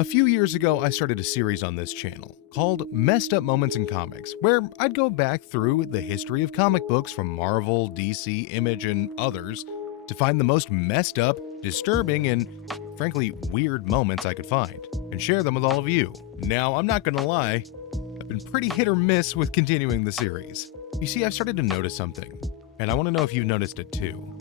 A few years ago, I started a series on this channel called Messed Up Moments in Comics, where I'd go back through the history of comic books from Marvel, DC, Image, and others to find the most messed up, disturbing, and frankly weird moments I could find, and share them with all of you. Now, I'm not gonna lie, I've been pretty hit or miss with continuing the series. You see, I've started to notice something, and I want to know if you've noticed it too.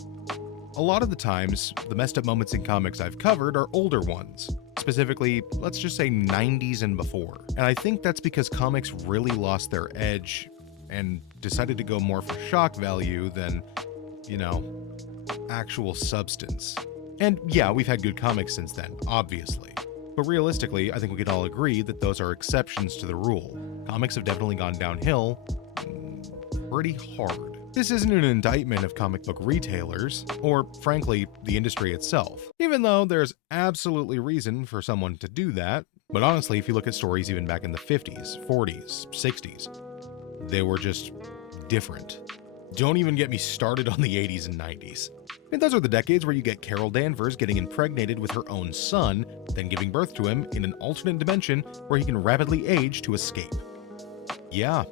A lot of the times, the messed up moments in comics I've covered are older ones. Specifically, let's just say 90s and before. And I think that's because comics really lost their edge and decided to go more for shock value than, actual substance. And yeah, we've had good comics since then, obviously. But realistically, I think we could all agree that those are exceptions to the rule. Comics have definitely gone downhill pretty hard. This isn't an indictment of comic book retailers, or frankly, the industry itself, even though there's absolutely reason for someone to do that. But honestly, if you look at stories even back in the 50s, 40s, 60s, they were just different. Don't even get me started on the 80s and 90s. And those are the decades where you get Carol Danvers getting impregnated with her own son, then giving birth to him in an alternate dimension where he can rapidly age to escape. Yeah,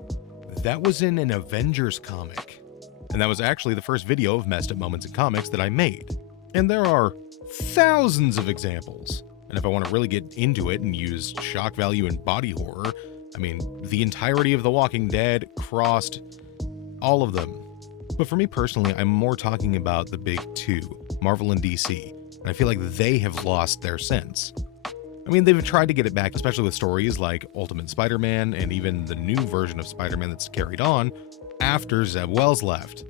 that was in an Avengers comic. And that was actually the first video of messed up moments in comics that I made. And there are thousands of examples. And if I want to really get into it and use shock value and body horror, the entirety of The Walking Dead, Crossed, all of them. But for me personally, I'm more talking about the big two, Marvel and DC. And I feel like they have lost their sense. They've tried to get it back, especially with stories like Ultimate Spider-Man and even the new version of Spider-Man that's carried on after Zeb Wells left.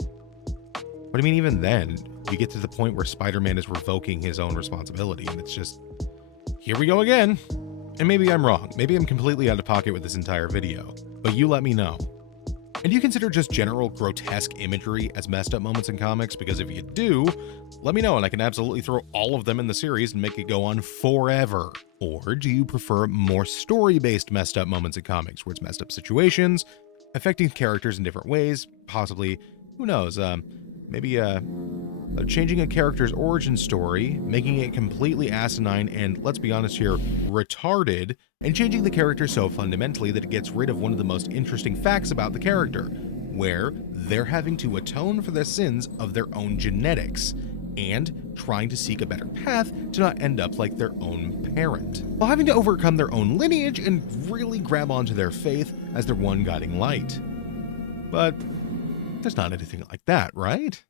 But even then, you get to the point where Spider-Man is revoking his own responsibility, and it's just, here we go again. And maybe I'm wrong. Maybe I'm completely out of pocket with this entire video, but you let me know. And do you consider just general grotesque imagery as messed up moments in comics? Because if you do, let me know and I can absolutely throw all of them in the series and make it go on forever. Or do you prefer more story-based messed up moments in comics, where it's messed up situations, affecting characters in different ways, possibly, who knows, maybe changing a character's origin story, making it completely asinine and, let's be honest here, retarded, and changing the character so fundamentally that it gets rid of one of the most interesting facts about the character, where they're having to atone for the sins of their own genetics, and trying to seek a better path to not end up like their own parent, while having to overcome their own lineage and really grab onto their faith as their one guiding light. But there's not anything like that, right?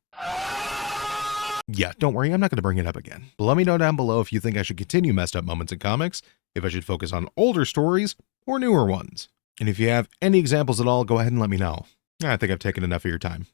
Yeah, don't worry, I'm not going to bring it up again. But let me know down below if you think I should continue messed up moments in comics, if I should focus on older stories or newer ones. And if you have any examples at all, go ahead and let me know. I think I've taken enough of your time.